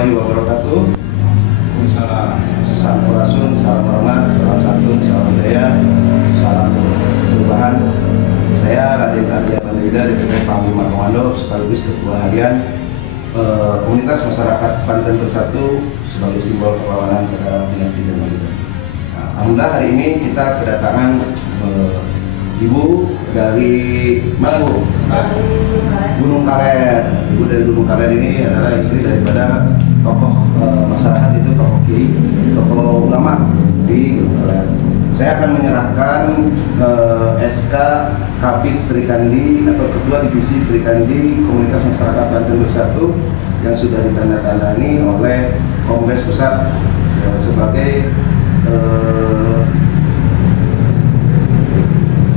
warahmatullahi wabarakatuh. Sampurasun, salam hormat, salam santun, salam budaya, salam perubahan. Saya Raden Arya Bandrida, DPP Panglima Komando sekaligus Ketua Harian Komunitas Masyarakat Banten Bersatu sebagai simbol perlawanan pada dinasti Demandida. Alhamdulillah hari ini kita kedatangan ibu dari mana Bu? Gunung Kaler. Ibu dari Gunung Kaler ini adalah istri daripada tokoh masyarakat, itu tokoh kiai, tokoh ulama di Gunung Kaler. Saya akan menyerahkan SK Kabid Sri Kandi atau Ketua Divisi Sri Kandi Komunitas Masyarakat Banten Bersatu yang sudah ditandatangani oleh Kongres Pusat sebagai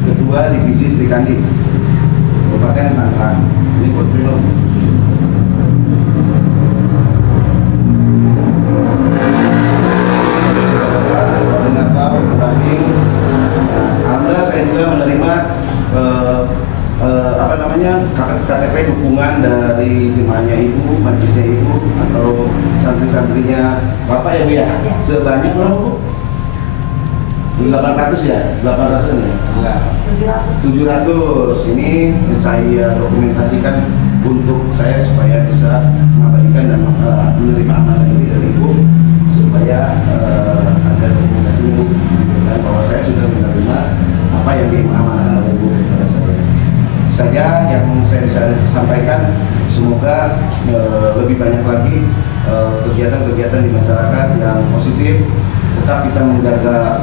Ketua Divisi Sri Kandi Kabupaten Tangerang. Ini Putri Alhamdulillah saya juga menerima KTP dukungan dari jemaahnya ibu, majlisnya ibu atau santri-santrinya Bapak ya Bu ya? Sebanyak berapa Bu? 800 ya? 800 ya? Enggak. 700. Ini saya dokumentasikan untuk saya supaya bisa mengabadikan dan menerima amanah ini dari ibu supaya ada dokumentasinya dan bahwa saya sudah menerima apa yang diamanahkan oleh ibu kepada saya. Saja yang saya bisa sampaikan, semoga lebih banyak lagi kegiatan-kegiatan di masyarakat yang positif. Tetap kita menjaga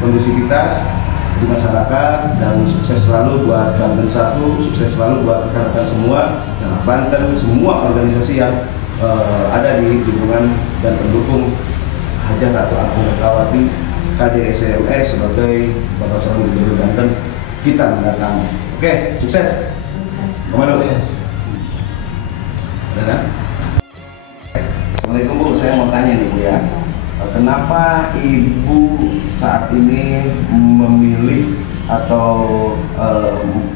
kondusivitas di masyarakat dan sukses selalu buat Banten Bersatu, sukses selalu buat rekan-rekan semua, Jalan Banten, semua organisasi yang ada di dukungan dan pendukung Hajah Ratu Agung Megawati KDSMS sebagai Bakal Calon Gubernur Banten kita mendatang. Oke, sukses. Komando. Sudah. Assalamualaikum Bu, saya mau tanya nih Bu ya. Kenapa Ibu saat ini memilih atau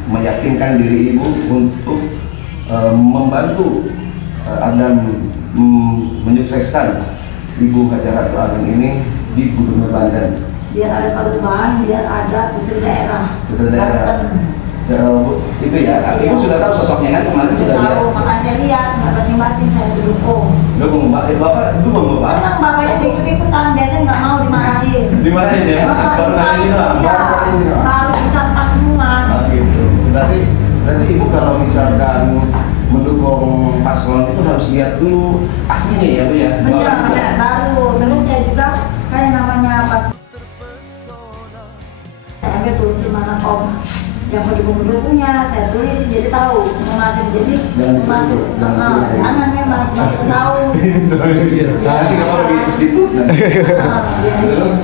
meyakinkan diri Ibu untuk membantu dan menyukseskan Ibu Hajah Ratu Agung ini di Gubernur Banten? Biar ada perubahan, biar ada putri daerah. Putri daerah. Itu ya, Ibu sudah tahu sosoknya kan kemarin sudah lihat. Tahu, makanya saya lihat, masing-masing saya didukung. Dukung Bapak, dukung Bapak. Senang Bapaknya ikut-ikutan, biasanya nggak mau dimarahin. Dimarahin ya? Baru kali ini lah. Baru bisa pas semua. Oh gitu. Berarti Ibu kalau misalkan mendukung paslon itu harus lihat dulu aslinya ya Bu ya? Benar, baru. Terus saya juga kayak namanya pas saya ambil tulisin mana yang pendukung-pendukungnya, saya tulisin jadi tahu mau masuk, jadi masuk. Jangan memang cuma kita tahu. Nanti kalau di situ. Terus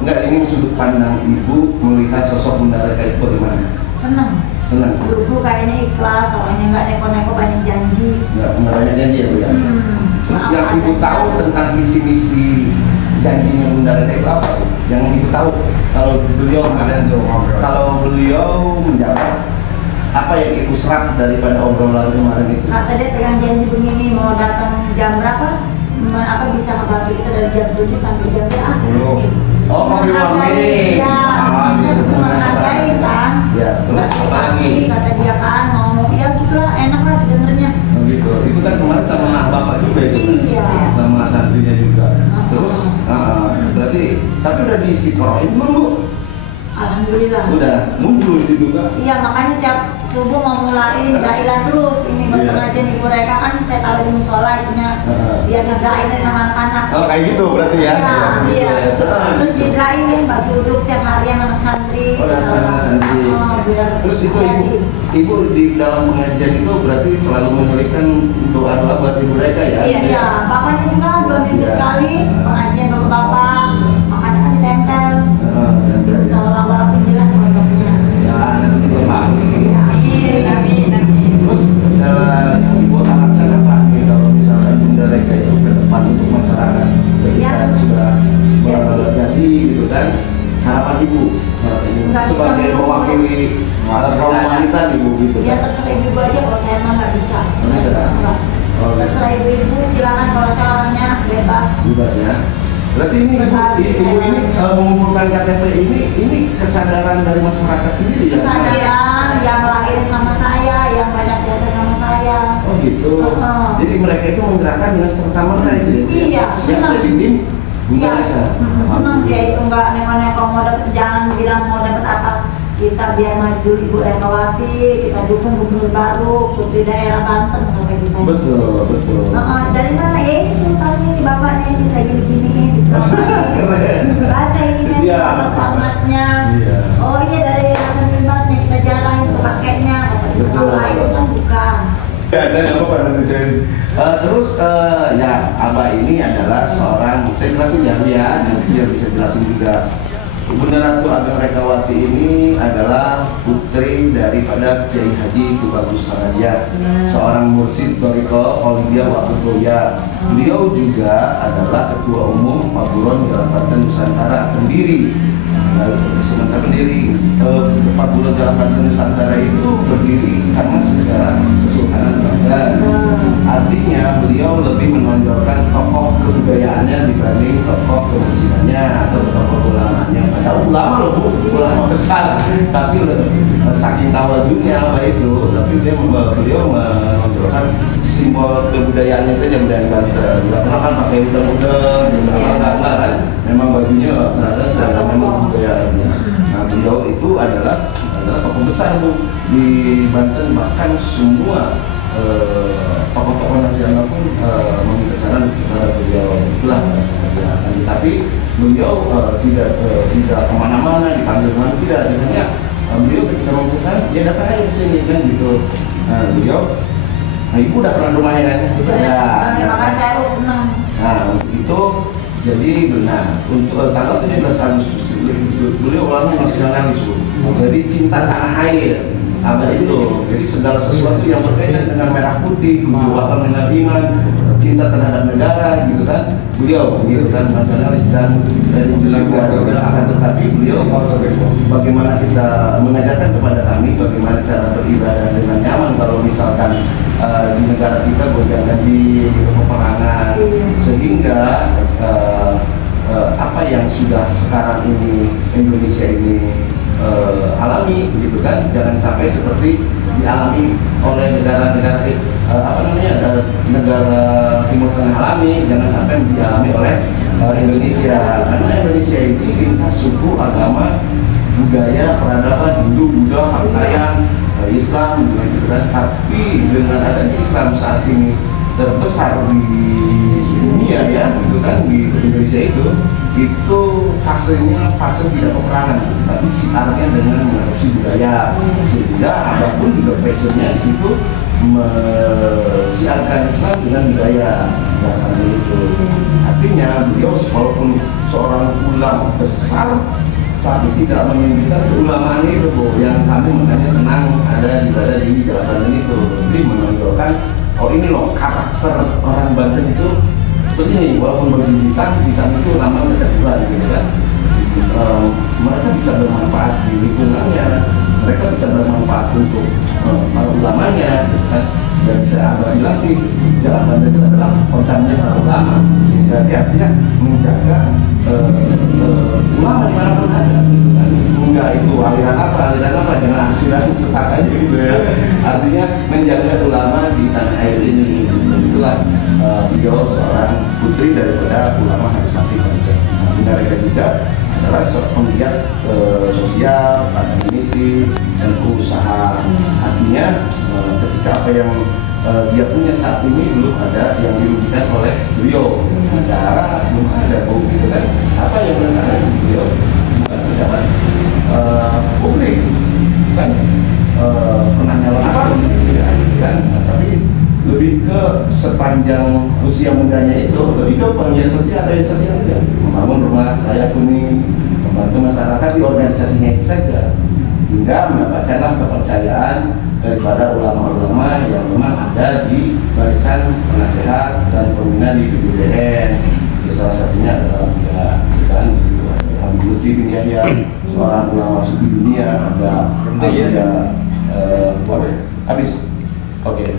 enggak, ini sudut pandang Ibu melihat sosok Bunda Reka itu bagaimana? Senang. Dulu kayaknya ikhlas, soalnya nggak neko-neko, banyak janji. Nggak banyak janji ya Bu ya? Terus yang Ibu tahu tentang visi-misi janjinya Bunda Reka itu apa? Yang Ibu tahu kalau beliau menjawab apa yang Ibu serap daripada obrolan kemarin itu? Kata dia pegang janji begini, mau datang jam berapa? Bisa ngebantu kita dari jam 7 sampai jam berapa? Oh, mau menghargai, ya, menghargai kan? Ya, terus pagi kata dia kan, mau ya gitulah, enak lah didengarnya. Oh gitu, itu kan kemarin sama Bapak juga itu? Iya. Sama santrinya juga. Terus, berarti, tapi udah di istiqorohin belum Bu? Alhamdulillah. Udah muncul sih juga. Iya, makanya tiap subuh mau mulain dailan terus. Ini pengajian Ibu Reka kan saya taruh di musola itunya. Biar ngedrainin sama anak-anak. Oh kayak gitu berarti ya? Iya. Terus didrainin bagi duduk setiap hari anak santri. Oh, anak santri. Terus itu Ibu di dalam pengajian itu berarti selalu menyelipkan doa-doa buat Ibu Reka ya? Iya. Bapaknya juga 2 minggu sekali pengajian bapak-bapak. Makanya kan ditempel. Seolah-olah penjelas teman-temannya. Ya, nanti Bapak. Amin. Terus yang Ibu harapkan apa nih kalau misalkan Bunda Reka itu ke depan untuk masyarakat? Ketika sudah jadi gitu kan, harapan Ibu sebagai mewakili kaum wanita Ibu gitu. Ya terserah Ibu aja, kalau saya mah nggak bisa. Nggak bisa. Terserah ibu-ibu, silakan kalau saya orangnya bebas. Bebas ya. Berarti ini ibu ini mengumpulkan KTP ini kesadaran dari masyarakat sendiri ya? Kesadaran yang lahir sama saya, yang banyak biasa sama saya. Oh gitu. Jadi mereka itu menggerakkan dengan serta merta itu ya? Iya, senang. Jadi tim Siap. Senang dia itu nggak nengok-nengok mau dapet, jangan bilang mau dapet apa. Kita biar maju Ibu Rekawati, kita dukung gubernur baru, putri daerah Banten sampai kita. Betul, betul. Dari mana ya ini sultannya ini bapaknya ini bisa gini-giniin, bisa baca ini soal masnya. Oh iya dari Hasan Limatnya kita jarahin ke kakeknya, kalau lain kan bukan. Ya, ada apa Pak Indonesia? Terus ya Abah ini adalah seorang, saya jelasin ya, nanti dia bisa jelasin juga. Bunda Ratu Ageng Rekawati ini adalah putri daripada Kiai Haji Tubagus Saraja, seorang mursyid Thariqah Aulia Wakutoya. Beliau juga adalah ketua umum Paburon Jalan Banten Nusantara pendiri. Sementara pendiri Paburon Jalan Banten Nusantara itu berdiri karena sejarah Kesultanan Banten. Artinya beliau lebih menonjolkan tokoh kebudayaannya dibanding tokoh kemursidannya atau tokoh ulamanya. Padahal ulama loh Bu, ulama besar, tapi saking tawadhunya apa itu, tapi beliau menonjolkan simbol kebudayaannya saja, budaya Banten. Tidak pernah kan pakai udang-udang, enggak kan? Memang bajunya serasa memang budayaannya. Nah beliau itu adalah tokoh besar Bu di Banten, bahkan semua tokoh-tokoh nasional pun meminta saran kepada beliau. Itulah tapi beliau tidak kemana-mana dipanggil mana, tidak. Hanya beliau ketika mengusulkan ya datang aja ke sini kan gitu. Nah beliau, ibu udah pernah rumahnya kan? Ya, makanya saya senang. Nah itu jadi benar untuk tanggal 17 Agustus beliau orangnya masih nangis Bu. Jadi cinta tanah air. Ada itu, jadi segala sesuatu yang berkaitan dengan merah putih, kekuatan iman, cinta terhadap negara, gitu kan. Beliau, gitu kan, nasionalis dan juga akan tetapi beliau bagaimana kita mengajarkan kepada kami bagaimana cara beribadah dengan nyaman kalau misalkan di negara kita gonjang-ganjing peperangan, sehingga apa yang sudah sekarang ini Indonesia ini alami gitu kan, jangan sampai seperti dialami oleh negara-negara negara Timur Tengah alami, jangan sampai dialami oleh Indonesia, karena Indonesia ini lintas suku, agama, budaya, peradaban, Hindu, Buddha, Pakaian, Islam gitu kan. Tapi dengan adanya Islam saat ini terbesar di dunia ya, gitu kan, di Indonesia itu fasenya fase tidak peperangan, tapi siarnya dengan mengadopsi budaya, sehingga apapun juga fashionnya di situ mensiarkan Islam dengan budaya itu. Artinya beliau walaupun seorang ulama besar, tapi tidak menunjukkan keulamaan itu Bu, yang kami makanya senang ada di Jalan itu. Jadi menonjolkan oh ini loh karakter orang Banten itu seperti ini, walaupun baju hitam itu namanya keturunan gitu kan. Mereka bisa bermanfaat di lingkungannya, mereka bisa bermanfaat untuk para ulamanya gitu kan. Dan bisa Abah bilang sih Jalan Banten itu adalah kontennya para ulama. Berarti artinya menjaga ulama dimanapun ada gitu kan. Enggak itu aliran apa, jangan asiran sesat aja gitu ya. Artinya menjaga ulama di tanah air ini. Itulah beliau seorang putri daripada ulama karismatik. Bunda Reka juga adalah seorang penggiat sosial, akademisi, dan pengusaha. Artinya ketika apa yang dia punya saat ini belum ada yang dirugikan oleh beliau. Negara belum ada gitu kan. Apa yang belum ada beliau bukan pejabat publik kan, pernah nyalon apa kan, tapi lebih ke sepanjang usia mudanya itu lebih ke penggiat sosial juga, membangun rumah layak huni, membantu masyarakat di organisasinya itu saja, hingga mendapatkanlah kepercayaan daripada ulama-ulama yang memang ada di barisan penasehat dan pembina di BPDN. Salah satunya adalah kan Habib bin Yahya, seorang ulama sufi dunia, ada habis. Oke.